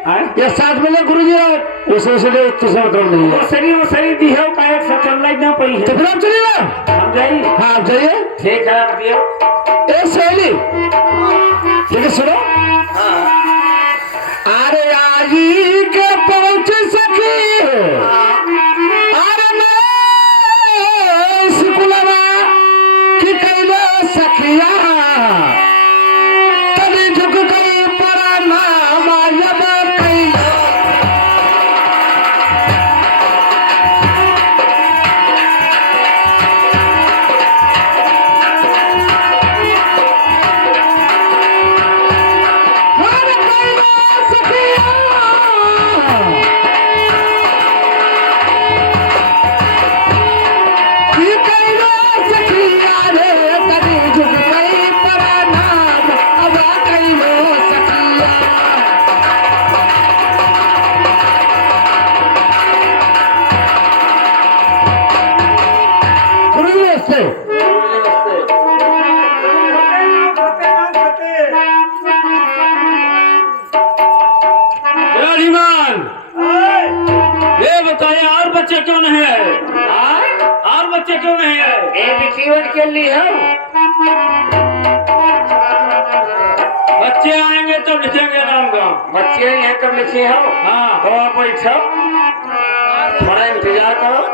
ये साथ में गुरुजी उसे दूसरा मतलब नहीं है वो सरी दी है का एक सब चल ना पई है तो फिर आप चलिए ना हम जाइए हाँ आप जाइए ठीक है आप दियो ए सहेली ठीक है सुनो अरे आजी के पहुंच सकी अरे मैं सिकुलवा की कैलो सखिया तभी झुक गई परा नाम जब कैलो क्यों नहीं है और बच्चे क्यों नहीं है जीवन के लिए है बच्चे आएंगे तब लिखेंगे नाम का बच्चे हैं कब लिखे हो हाँ तो आप बैठो थोड़ा इंतजार करो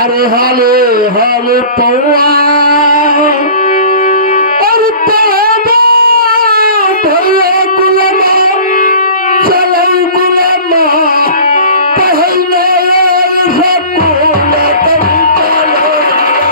अरे हाले हाले पौआ और तेबा भैया गुलमा चलो गुलमा पहले सबको तभी चलो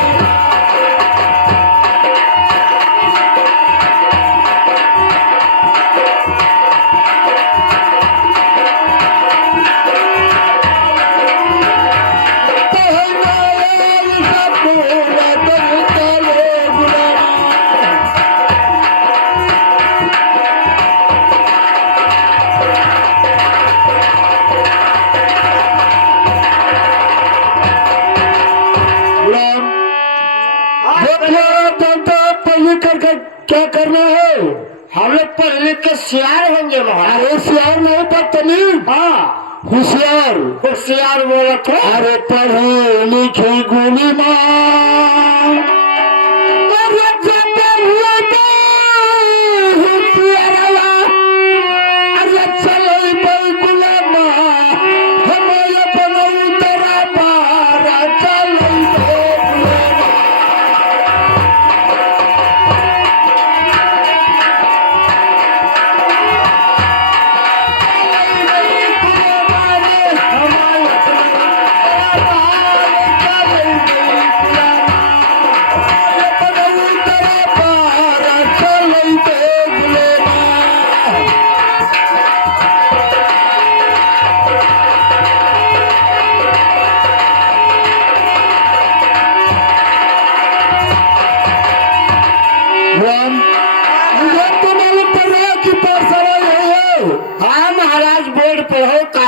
क्या करना है हम लोग पढ़ लिख के सियार होंगे अरे सियार नहीं बदतमीज हाँ होशियार होशियार बोला तो अरे पढ़े लिखे गोली माँ अरे जब हुआ तो होशियार अरे चलो बिल्कुल माँ हमारे बनाऊ तेरा बारा चलो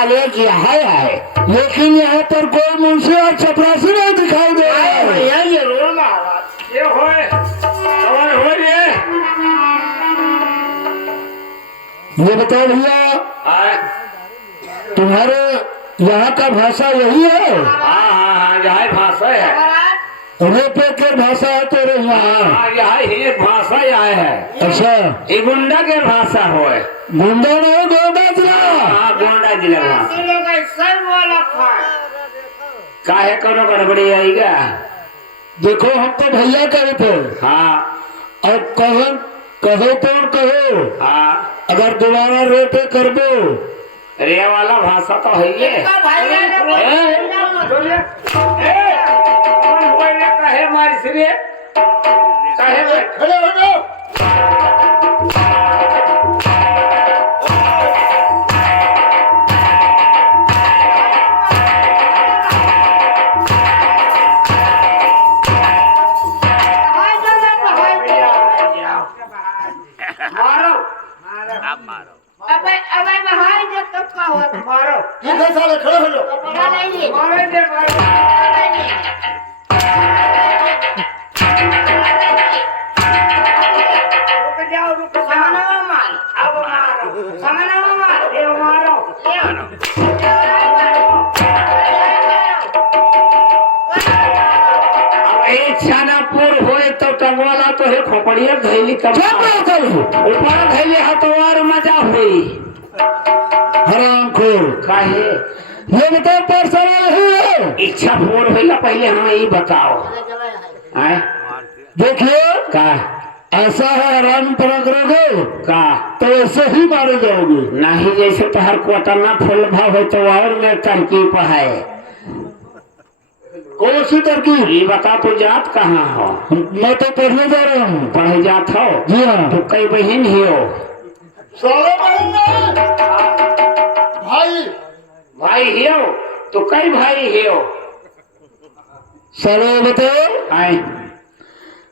कॉलेज यहाँ है लेकिन यहाँ पर कोई मुंशी और चपरासी नहीं दिखाई दे रहा है भैया जरूर महाराज ये होए ये बताओ भैया तुम्हारे यहाँ का भाषा यही है हाँ हाँ हाँ यही भाषा है रेपे के भाषा है तेरे यहाँ। हाँ यहाँ ही भाषा यहाँ है। अच्छा ये गुंडा के भाषा हो है। मुंडा नहीं गोंडा जिला। हाँ गोंडा जिला भाषा। काहे करो गड़बड़ी आएगा। देखो हम तो भैया कहे थे। हाँ और कहो तो कहो। हाँ अगर दोबारा रेपे कर दो रे वाला भाषा तो है ये। कहे मारी से कहे खड़े हो जाओ। मारो मारो ठीक है साले खड़े हो जाओ। मारो दे मारो। रुक जाओ रुक जाओ। अब मारो ये मारो। अब एक छानापुर होए तो टंगवाला तो है खोपड़िया धैली कब ऊपर धैली हतवार मजा हुई। हराम खोर। काहे ये बताओ पार्सल है। इच्छा पूर्ण होगा पहले हमें ये बताओ। आए देखिए का ऐसा है हराम पड़ा करोगे का तो ऐसे ही मारे जाओगे। नहीं जैसे तो हर कोटना फूल भाव है तो और में तरकीब है। कौन सी तरकीब? ये बता तो जात कहाँ हो। मैं तो पढ़ने जा रहा हूँ। पढ़े जात हो। जी हाँ। तो कई बहन ही हो। सारे बहन भाई भाई ही हो तो कई भाई ही हो। सारे बताओ आए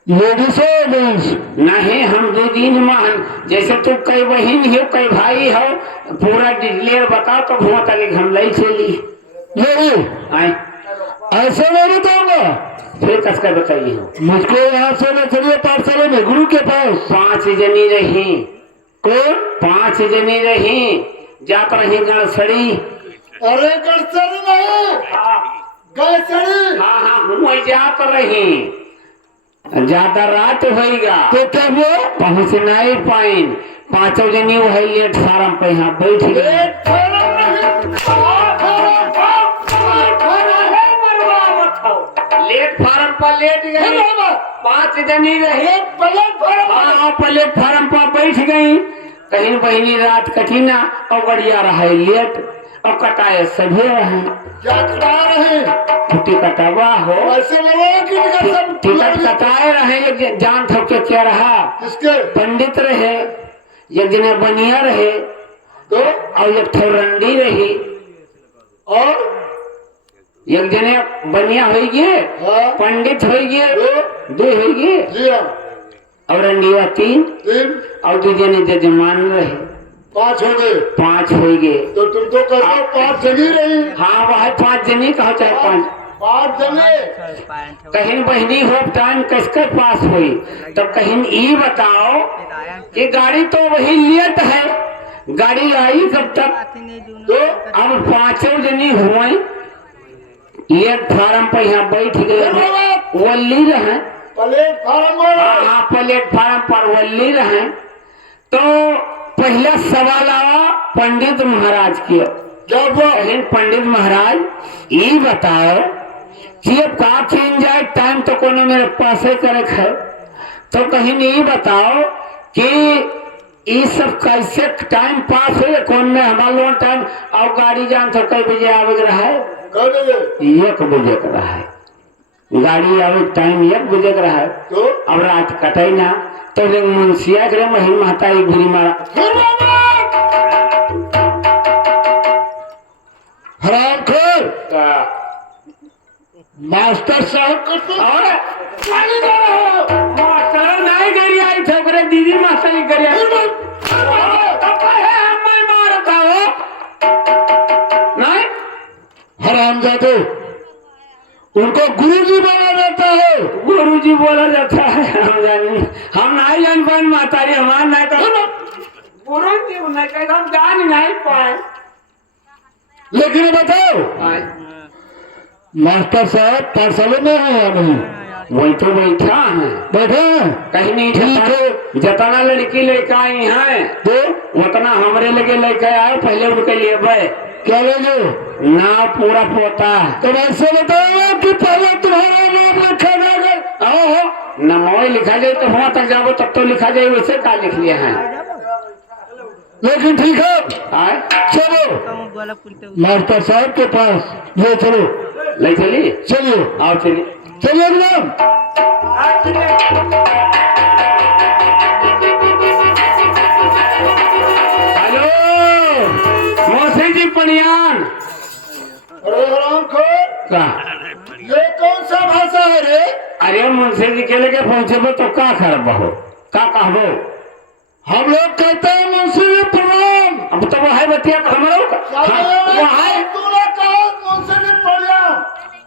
लेडीज हो जेंट्स? नहीं हम दो दिन मान जैसे तू कई बहन हो कई भाई हो पूरा डिटेल बताओ तो बहुत आगे हम लई चली। नहीं आए ऐसे नहीं बताऊंगा। फिर कसकर बताइए। मुझको यहाँ से ले चलिए पाठशाला में गुरु के पास। 5 जनी रही। कौन? 5 जनी रही जात रही गड़सड़ी। अरे गड़सड़ी नहीं गड़सड़ी। हाँ हाँ हम जात रही ज्यादा रात होगा तो क्या हुआ? पहुँच नहीं पाई। 5 जनी वही लेट फार्म पे यहाँ बैठ गए। लेट फार्म पर लेट गई। 5 जनी रहे हाँ प्लेटफार्म पर बैठ गई। कहीं बहनी रात कठिना और बढ़िया रहे लेट और कटाए सभी रहे। क्या कटा रहे? छुट्टी कटावा हो ऐसे लगा कि टिकट कटाए रहे। एक जान ठोके क्या रहा किसके? पंडित रहे एक जने बनिया रहे तो और एक ठौरंडी रही और एक जने बनिया हो गए हाँ पंडित हो गए 2 हो गए जी हाँ और रंडिया 3 तीन और 2 जने जजमान रहे 5 हो गए। 5 हो गए। तो तुम तो कहते हो 5 जनी रही। हाँ वह 5 जनी कहो चाहे 5 जने कहीं बहनी हो टाइम किसके पास हुई तो कहीं ये बताओ कि गाड़ी तो वही लेट है गाड़ी आई कब तक। तो अब 5 जनी हुए एक फार्म पर यहाँ बैठ गए वल्ली रहे। प्लेटफार्म हाँ प्लेटफार्म पर वल्ली रहे। तो पहला सवाल आया पंडित महाराज के। जब वो कहीं पंडित महाराज ये बताओ कि अब का छीन जाए टाइम तो कोनो मेरे पास ही करे है तो कहीं ये बताओ कि ये सब कैसे टाइम पास हो कौन में हमारा लोन टाइम और गाड़ी जान तो कई बजे आवे रहा है 1 बजे का रहा है गाड़ी आवे टाइम 1 बजे का रहा है। तो अब रात कटाई ना तो मुंशिया करे मही महता एक घुरी मारा। हराम खोर मास्टर साहब करते और मास्टर नहीं करी आई ठोकरे दीदी मास्टर करी आई मारता हो नहीं हराम जादू उनको गुरुजी बोला जाता है। गुरुजी बोला जाता है। हम नहीं जान पाए मातारी हमार नहीं तो गुरुजी नहीं कहे हम जान नहीं पाए। लेकिन बताओ मास्टर साहब पाठशाला में है या नहीं? वही तो बैठा है, बैठे कहीं नहीं ठीक जता- है। जतना लड़की लेकर आई है तो उतना हमरे लगे लेकर आए, पहले उनके लिए बे क्या लोगे? ना पूरा पोता है। तो ऐसे बताओ कि पहले तुम्हारा नाम रखा जाएगा। ओहो नमो लिखा जाए तो वहां तक जाओ तब तो लिखा जाए, वैसे का लिख लिया है लेकिन ठीक है, आए चलो मास्टर साहब के पास ये चलो, ले चलिए, चलिए आओ चलिए। चलिए एकदम। हेलो मौसी जी पनियान अरे हराम खोर, का ये कौन सा भाषा है रे? अरे मुंशी जी के लगे पहुंचे तो का करब हो, का कहबो? हम लोग कहते हैं मुंशी जी प्रणाम। अब तो वो है बतिया हमरो वो है। तूने कहा मुंशी जी प्रणाम।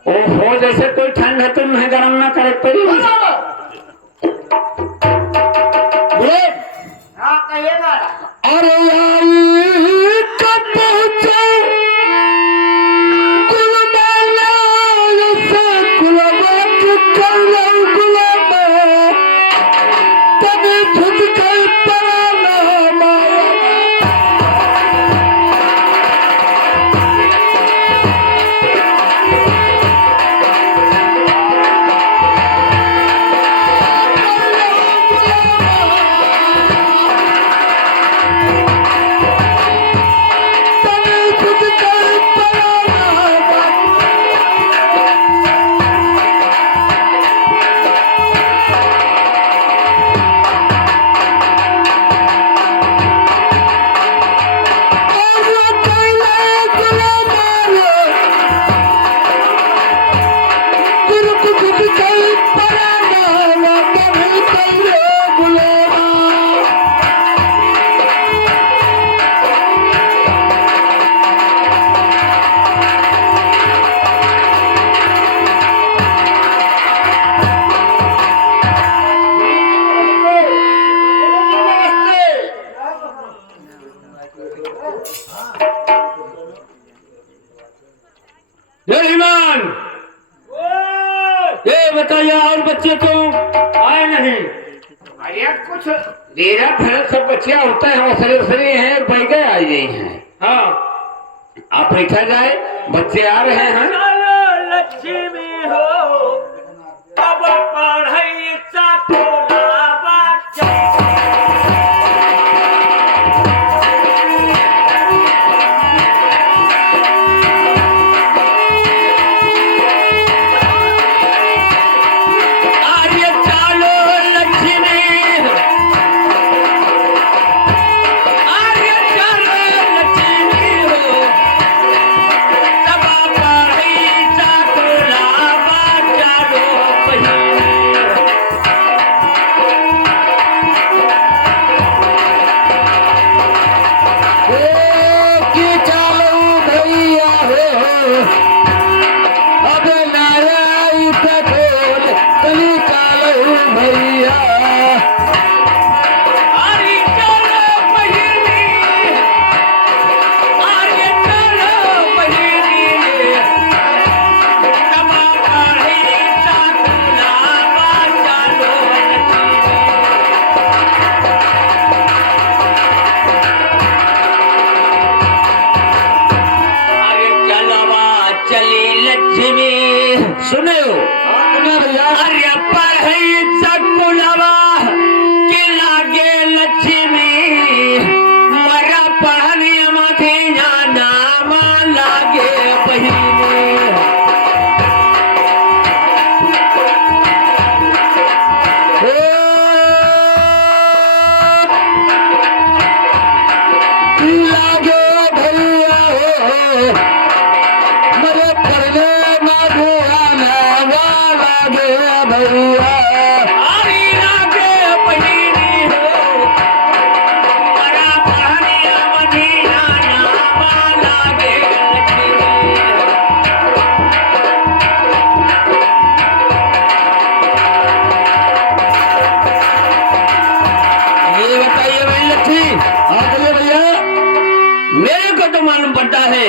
ओ हो जैसे कोई ठंड है तो नहीं गरम ना करे पड़ी। बोले हाँ कहिएगा। अरे आई कब पहुंचे गुलमाला से गुलाबात कर लो गुलाबा, तभी खुद कई पराना माया। ईमान ये बताइए और बच्चे तो आए नहीं? अरे कुछ मेरा घर सब बच्चियां होता है, वो सरे हैं बैगे आई गई हैं। हाँ आप बैठा जाए, बच्चे आ रहे हैं। चलो लक्ष्मी हो अब पढ़ाई चाटोला आर्य चालो लक्ष्मी, आर्य चालो लक्ष्मी हो, तब पढ़ाई चाटोला चालो बहिनी। की चालू भैया हो, अब नाराई पेट्रोल तनी चालू भैया। आर्य चालो बहिनी, आर्य चालो बहिनी, तब पढ़ाई चाटोला चालो बहिनी। आगे चलवा चली लक्ष्मी, सुनो अरे पढ़ई सकुलवा के लागे लक्ष्मी, मरा पढ़नी मथे नाम लागे बहिनी। लागे भैया हो, मरे पड़ने ना धुआना लागे भैया। आरी लागे बहिनी हो, मरा पढ़नी मथे नाम लागे लक्ष्मी। ये बताइए भाई लक्ष्मी, हाँ बोलिए भैया। मेरे को तो मालूम पड़ता है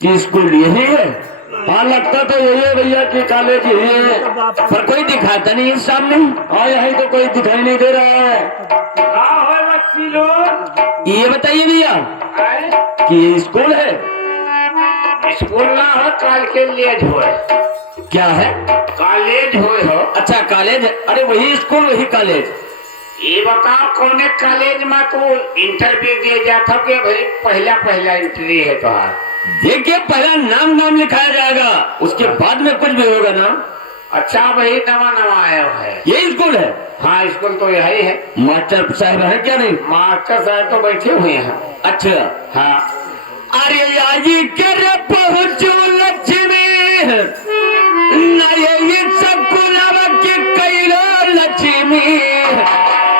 कि स्कूल यही है। हाँ लगता होता तो यही है भैया कि कॉलेज ही है, पर कोई दिखाता नहीं है सामने। और यहीं तो कोई दिखाई नहीं दे रहा है। हाँ हो बच्ची लोग। ये बताइए भैया आए? कि ये स्कूल है? स्कूल ना हो कॉलेज हो। क्या है? कॉलेज हो। अच्छा कॉलेज। अरे वही स्कूल वही कॉलेज। ये बताओ कौन कॉलेज में तू इंटरव्यू दिए जाता कि भाई पहला इंटरव्यू है तुम्हारा? देखिए पहला नाम लिखाया जाएगा, उसके बाद में कुछ भी होगा ना। अच्छा भाई नवा आया है। ये स्कूल है? हाँ स्कूल तो यही है। मास्टर साहब है क्या? नहीं, मास्टर साहब तो बैठे हुए हैं। अच्छा हाँ अरे आज कर पहुंचो लक्ष्मी ना ये सब गुलाब के कैलो लक्ष्मी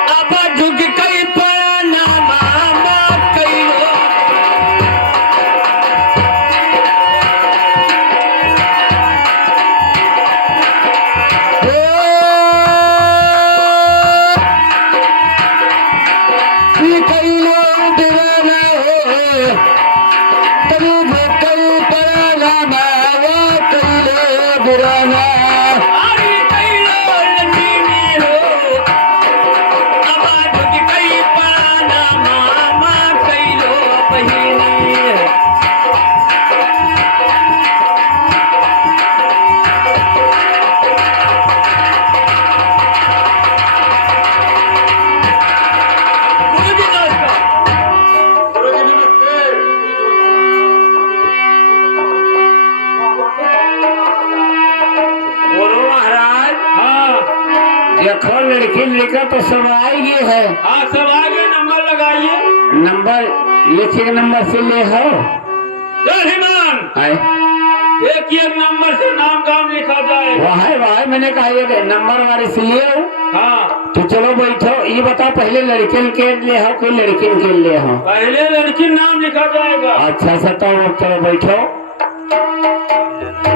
अब झुक कई पना मामा कैलो। अरे कैलो लक्ष्मी हो अब झुक कई पना मामा कैलो बहिनी। गुरुजी नमस्कार। गुरुजी नमस्ते। गुरु महाराज हाँ देखो लड़की लड़का तो सब आएगी है। हाँ सब आगे नंबर लगाइए। नंबर लिखिए, नंबर से ले हो। हिमान आए एक एक नंबर से नाम काम लिखा जाए। वहाँ मैंने कहा ये नंबर वाले से ले हो। हाँ तो चलो बैठो। ये बताओ पहले लड़के के लिए हो कि लड़की के लिए हो? पहले लड़की नाम लिखा जाएगा। अच्छा सताओ, चलो बैठो।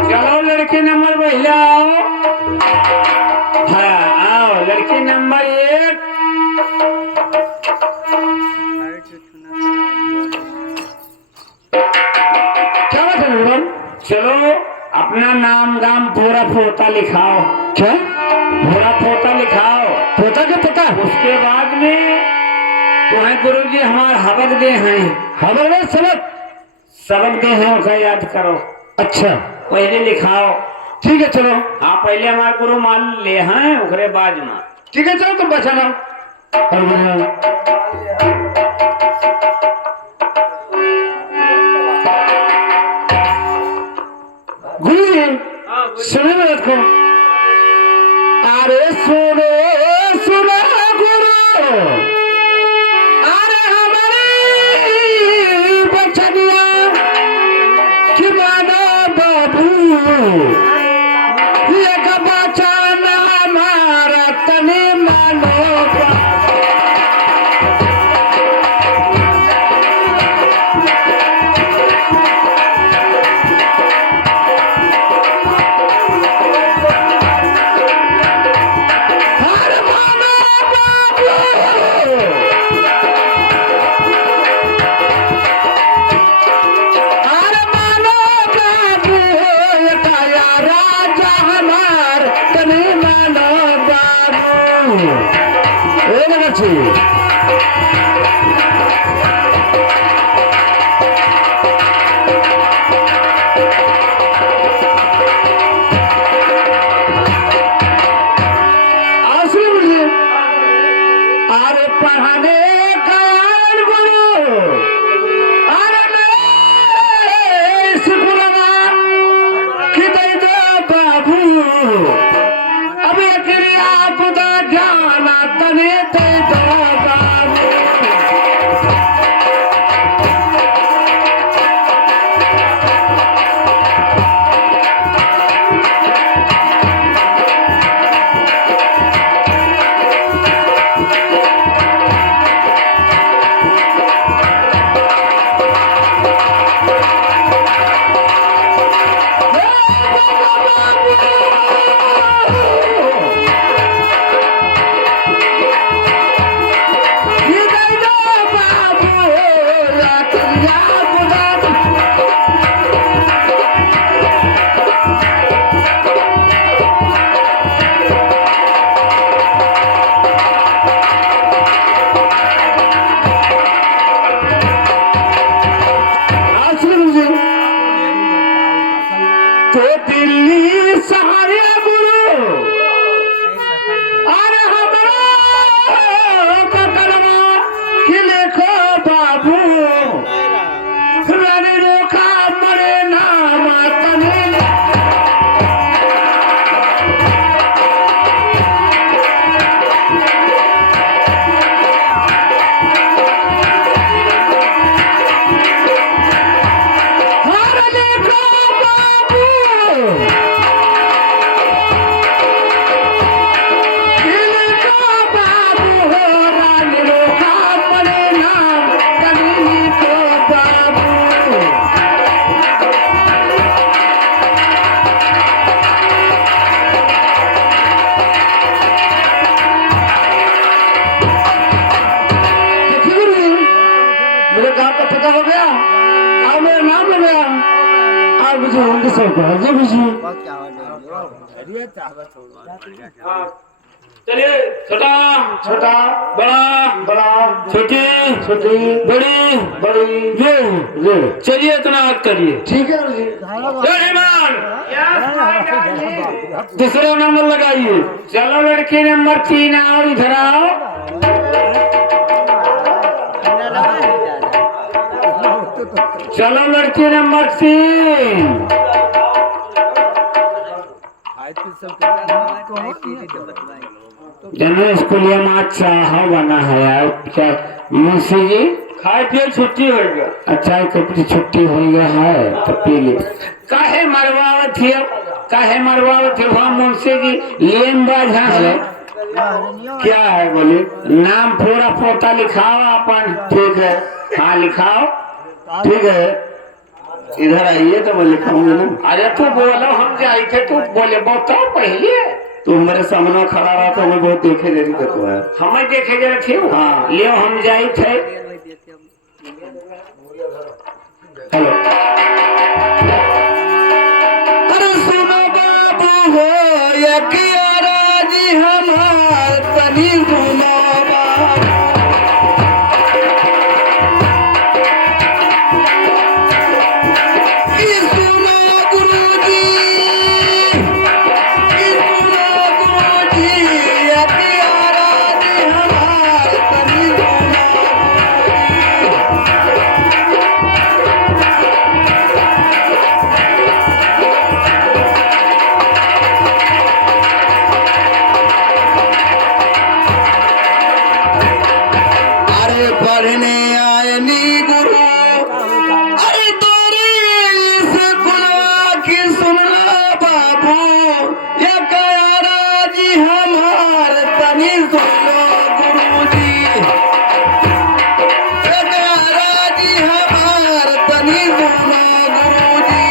चलो लड़की नंबर पहले आओ। हाँ आओ लड़की नंबर 1। क्या बात है मैडम? चलो अपना नाम गाम पूरा पोता लिखाओ। क्या? पूरा पोता लिखाओ। पोता के पता? उसके बाद में तुम्हें गुरु जी हमारे हवक दे हैं। हमारे सबक दे हैं उसका याद करो। अच्छा पहले लिखाओ। ठीक है चलो। हाँ पहले हमारे गुरु मान ले हैं उकरे बाद में। ठीक है चलो तुम बचाना। गुरु जी सुनो मेरे को। अरे सुनो सुनो गुरु, अरे हमारे बचनिया कि मानो बाबू एक बचाना हमारा तनी मानो बाबू। अरे मानो बाबू, अरे मानो बाबू, ये ताया राजा हमार तनी मानो बाबू। ए नगरची आसरे मुझे अरे पढ़ाने का गुरु, अरे मैं स्कूलवा कि दे दो बाबू, अब एक आपदा जाना तने दे दो बाबू। सब कहा जब इसी चलिए छोटा छोटा बड़ा बड़ा छोटी छोटी बड़ी बड़ी ये चलिए इतना हाथ करिए ठीक है जी ईमान दूसरा नंबर लगाइए। चलो लड़की नंबर 3 आओ इधर आओ। चलो लड़की नंबर 3 जनो स्कूलिया में अच्छा हाँ बना है यार। क्या मुंशी जी खाए पिए छुट्टी हो गया अच्छा कपड़ी छुट्टी हो गया है तो पी ली। काहे मरवावत थी वहाँ मुंशी जी लेम बाज है। क्या है बोले नाम पूरा पोता लिखाओ अपन। ठीक है हाँ लिखाओ। ठीक है इधर आइए तो मैं लिखाऊंगा ना। अरे तू बोलो हम जाए थे तू बोले बताओ पहले। तुम मेरे सामने खड़ा रहा था मैं बहुत देखे दे रही तो है हमें देखे जरा थे हाँ। ले हम जाए थे। हेलो अरे सुनो बाबू हो या किया राजी हमार तनी सुनो बाबू की सुनो गुरुजी की सुनो गुरुजी या किया राजी हमार तनी सुनो अरे पढ़ने आए नी गुरु अरे तोरी से कुलवा की सुनना बाबू या कया राजी हमार तनी सुनो गुरुजी या कया राजी हमार तनी सुनो गुरुजी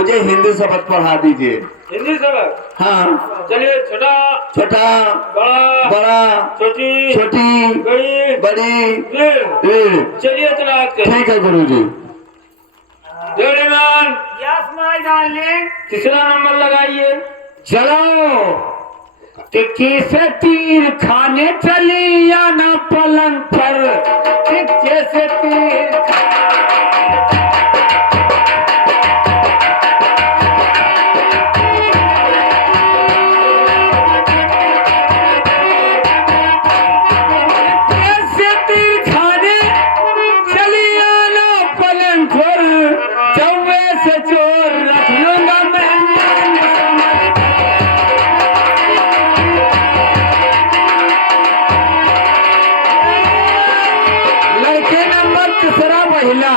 मुझे हिंदी शब्द पढ़ा दीजिए। हिंदी सबक। हाँ चलिए, छोटा छोटा बड़ा बड़ा छोटी छोटी बड़ी बड़ी ऋण। ऋण। चलिए तलाक के ठीक है गुरुजी। जोड़ीमान यस माय डार्लिंग। तीसरा नंबर लगाइए। चलो कि कैसे तीर खाने चली या ना पलंग पर, कि कैसे तीर कैसे तीर खाने चली या ना पलंग पर, चौबे से चोर रख लूंगा मैं समझ। लड़के नंबर तीसरा महिला,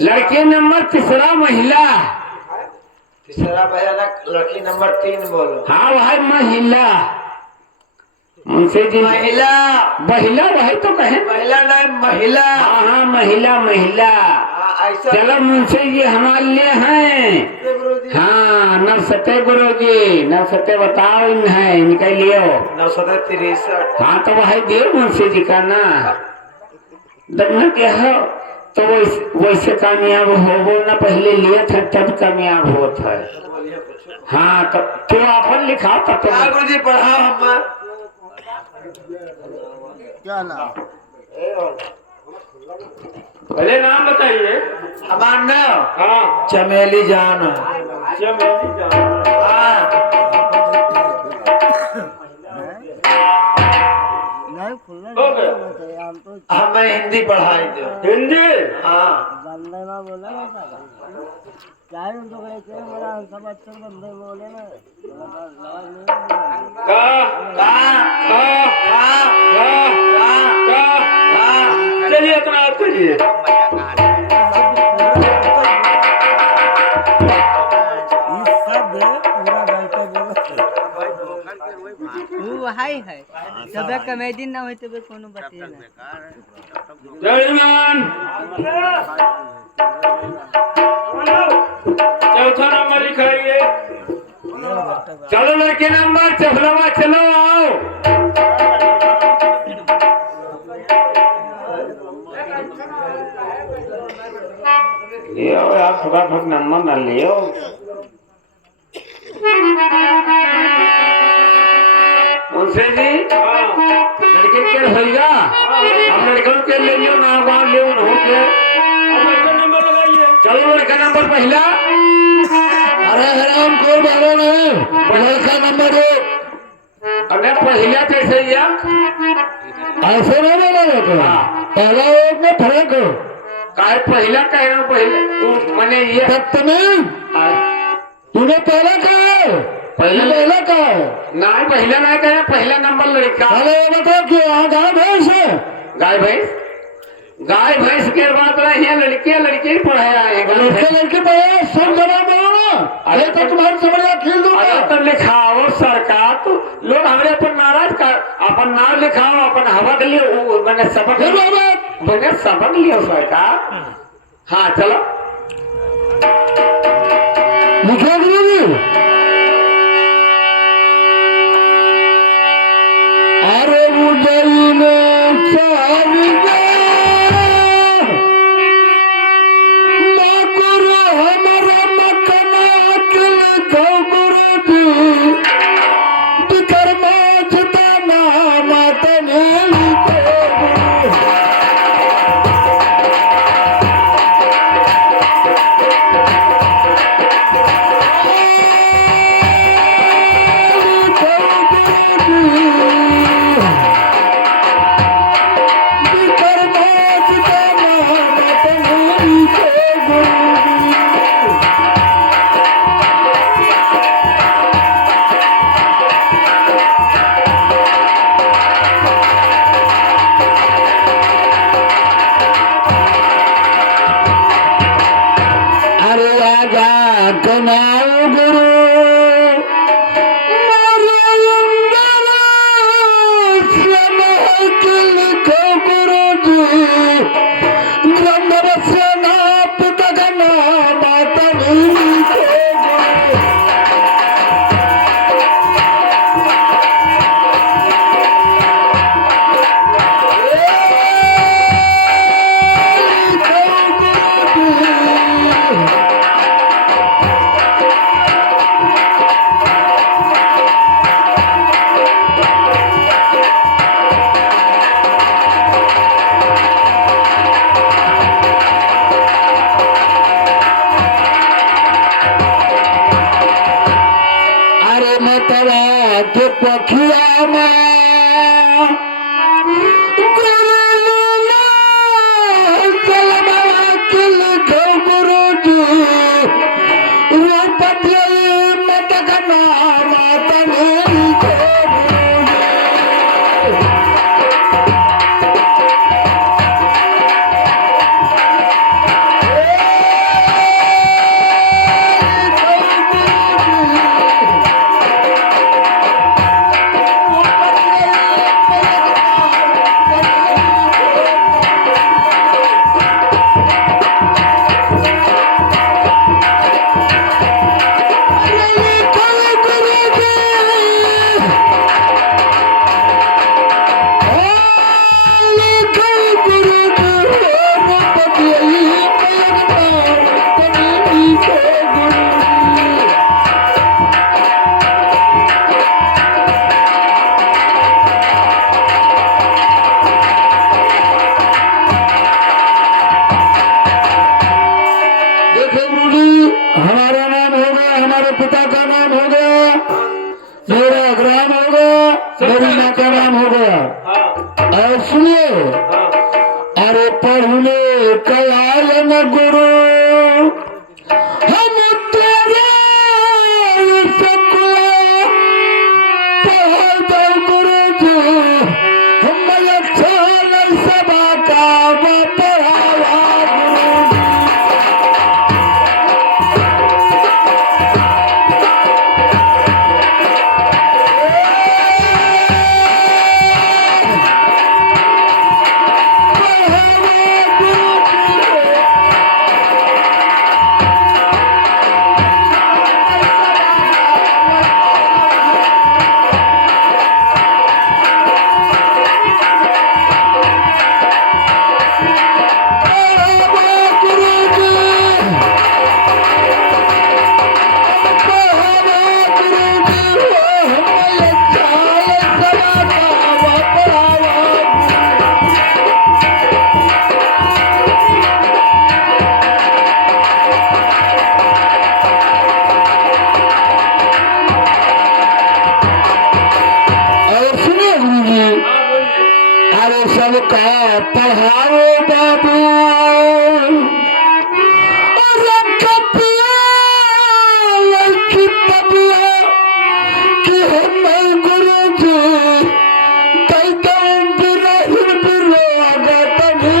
लड़के नंबर तीसरा महिला। तीसरा भैया लड़की नंबर 3 बोलो। हाँ भाई महिला, मुंशी जी महिला महिला भाई तो कहे। महिला नहीं महिला। हाँ हाँ महिला महिला। ऐसा चलो मुंशी जी हमारे लिए हैं। गुरुजी। हाँ नवसते गुरु जी, नवसते बताओ इन है, इनके लिए। 963। हाँ तो भाई दियो मुंशी जी का ना दरना क्या है, तो वैसे कामयाब हो ना, पहले लिया था तब कामयाब हुआ था। हाँ तो अपन लिखा तब तो। हाँ गुरुजी पढ़ाओ हम। क्या नाम? पहले नाम बताइए। हमारा नाम हाँ चमेली जान। चमेली जान। हाँ हो गया। हमें हिंदी पढ़ाई दो। हिंदी। हाँ बोला ना चाहे उनको कहे थे मेरा सब अक्षर बंदे बोले ना का का का का का। चलिए इतना आप करिए। हाई है सब कमेडी ना होते बे कोनो बतिया ना जोड़ीमान चौथा नंबर लिखाइए। चलो लड़के नंबर चफलवा, चलो आओ। लियो यार फटाफट नंबर ना लियो। मुंशी जी लड़के के होगा, अब लड़कों के ले लियो ना, गाँव लियो ना हो के। अब लड़का नंबर लगाइए। चलो लड़का नंबर पहला। अरे हराम खोर बाबा नहीं। लड़का नंबर 1। अगर पहला कैसे या ऐसे नहीं बोला जाता। पहला एक में फर्क हो। काय पहला कह रहा हूँ, पहले तू मैंने ये बदतमीज। तूने पहला कहा है। पहला कहा है। ना पहला ना कह, पहला नंबर लड़का। पहले ये बताओ कि यहाँ गाँव भैंस है। गाय भैंस, गाय भैंस के बात रही है, लड़के लड़के पढ़े आए हैं। लड़के लड़के पढ़े सब जवाब बोलो ना। अरे तो तुम्हारी समझ खील दूंगा। अगर तो लिखाओ सरकार, तो लोग हमारे अपन नाराज कर, अपन नाम लिखाओ, अपन हवा के लिए मैंने सबक, मैंने सबक लियो सरकार। हाँ चलो लिखो गुरुजी। अरे उदय में चार पढ़ने कयालन गुरु हम तेरे सकुला पढ़ गुरु जी हम अच्छा सभा का पढ़ावा गुरु सबका पढ़ाओ बाबू और कपिया लड़की तबिया कि हम गुरु जी तैदम बिरहिर बिरो आगत भी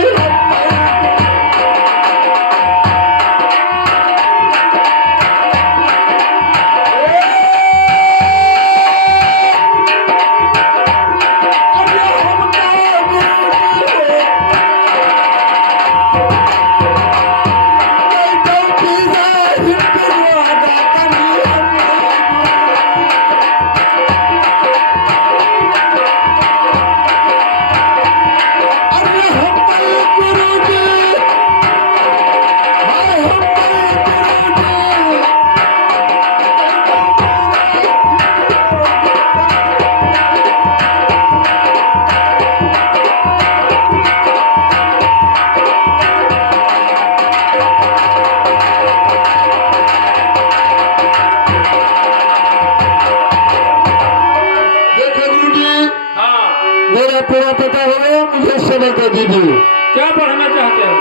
मेरा पूरा पता होगा मुझे समझ दे दीजिए। क्या पढ़ना चाहते हो?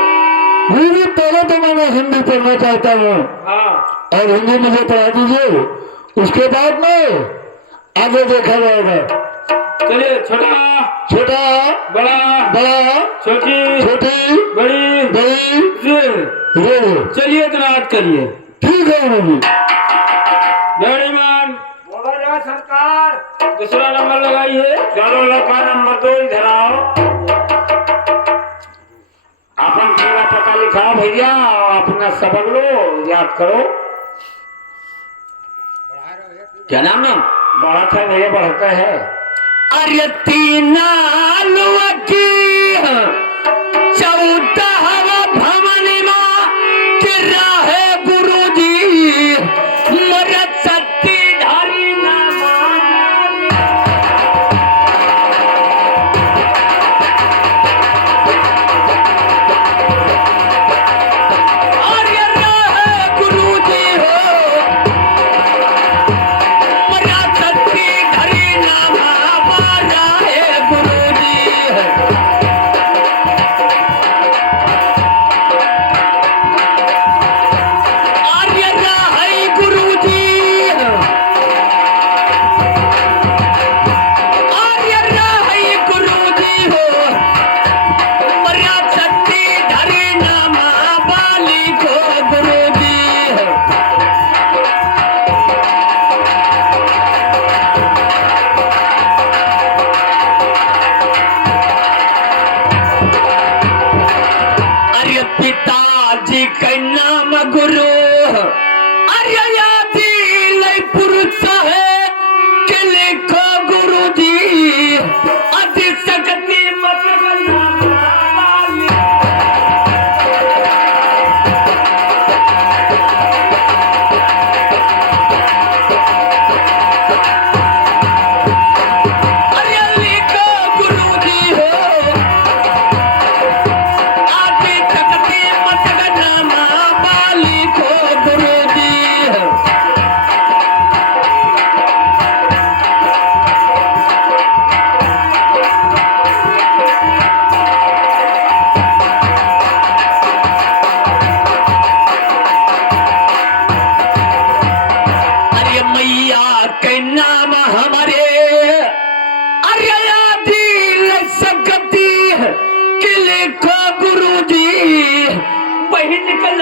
गुरु पहले तो मैं हिंदी पढ़ना चाहता हूँ हाँ और हिंदी मुझे पढ़ा दीजिए, उसके बाद में आगे देखा जाएगा। चलिए, छोटा छोटा बड़ा बड़ा छोटी छोटी बड़ी बड़ी रे। रे चलिए इतना याद करिए। ठीक है गुरु जी। गणिमान बोला जा सरकार। दूसरा नंबर लगाइए। चलो लड़का नंबर 2 इधर आओ। अपन पूरा पता लिखाओ भैया और अपना सबक लो, याद करो। क्या नाम है? बढ़त है भैया, बढ़ता है। अरे तीना लुकी 14 भवन है गुरुजी मरत सत्ती धारी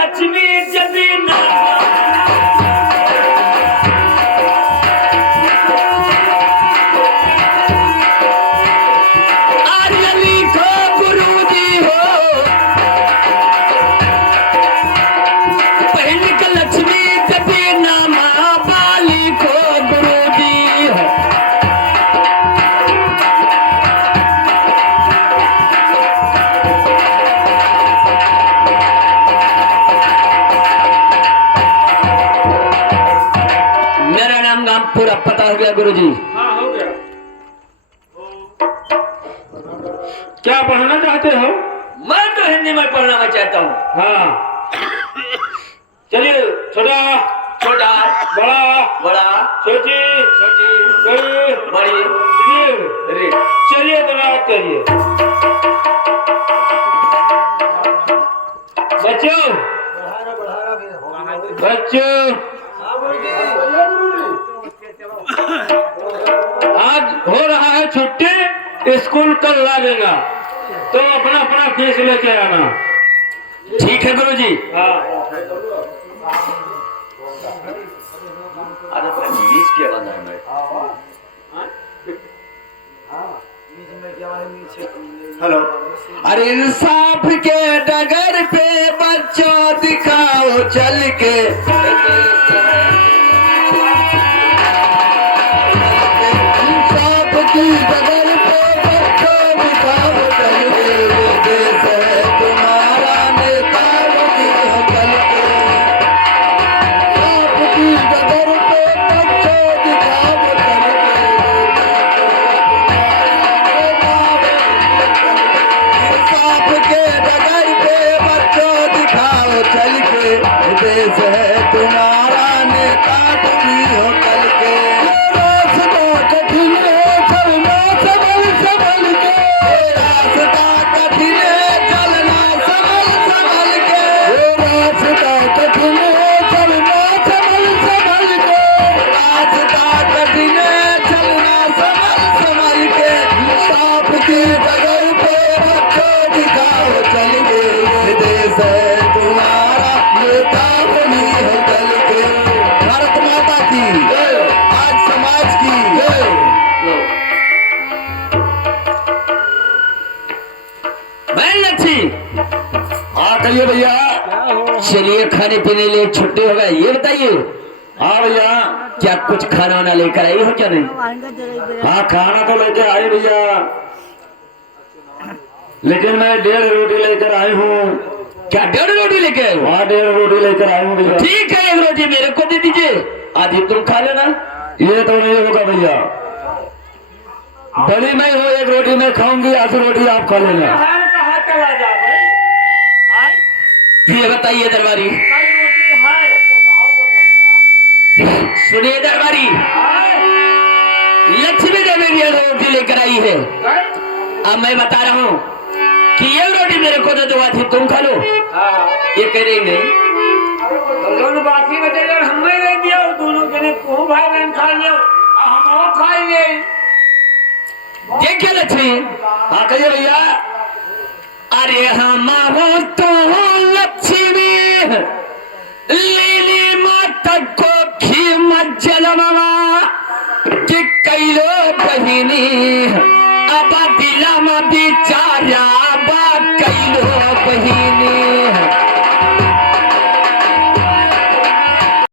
लक्ष्मी जदी आर्यली को गुरुजी हो पहली का लक्ष्मी जदी नामा बाली को गुरुजी हो मेरा नाम पूरा पता हो गया गुरुजी। हाँ हो गया। क्या पढ़ना चाहते हो? मैं तो हिंदी में पढ़ना मैं चाहता हूँ। हाँ चलिए, छोटा छोटा बड़ा बड़ा छोटी छोटी बड़ी बड़ी रे। चलिए दिमाग करिए बच्चों बच्चों। आज हो रहा है छुट्टी, स्कूल कल लगेगा तो अपना अपना फीस लेके आना। ठीक है गुरुजी। हाँ अरे पर इंग्लिश क्या बना है मैं? हेलो। अरे इंसाफ के डगर पे बच्चों दिखाओ चल के इंसाफ की डगर पे बच्चों दिखाओ चल के ये देश है तुम्हारा नेता मोदी है चल के इंसाफ की डगर पे बच्चों दिखाओ चल के इंसाफ के डगर पे बच्चों दिखाओ चल के देश है तुम्हारा नेता तुम्ही हो कल के रास्ता कठिन है चलना संभल संभल के रास्ता कठिन है चलना संभल संभल के रास्ता कठिन है चलना संभल संभल के रास्ता कठिन है चलना संभल संभल के सांप की डगर पे बच्चों दिखाओ चल के देश है तुम्हारा नेता बनी हो कल के भारत माता की आज समाज की बहन लच्छी। हाँ कहिए भैया। चलिए खाने पीने लिए छुट्टी हो गई, ये बताइए हाँ भैया। क्या कुछ खाना वाना लेकर आई हो क्या नहीं? हाँ खाना तो लेके आए भैया, लेकिन मैं 1.5 रोटी लेकर आई हूँ। क्या 1.5 रोटी लेके आए हो? हाँ 1.5 रोटी लेकर आई हूँ भैया। ठीक है, 1 रोटी मेरे को दे दीजिए, आधी तुम खा लेना। ये तो नहीं होगा भैया, बड़ी मैं हूँ, 1 रोटी मैं खाऊंगी, आधी रोटी आप खा लेना। कहाँ चला जाओ? ये बताइए दरबारी, सुनिए दरबारी, लक्ष्मी देवी भी 1 रोटी लेकर आई है। अब मैं बता रहा हूँ कि 1 रोटी मेरे को दे दो, आधी तुम खा लो। ये कह रही नहीं, दोनों बाकी बचे हमें ले दिया, दोनों जने तू भाई बहन खा लियो, हम खाएंगे। देखिए लक्ष्मी। हाँ कहिए भैया। अरे हम हो तो लक्ष्मी लीली माता को खी मज्जल मामा कि कैलो बहिनी अब दिला में बिचारा बा कैलो बहिनी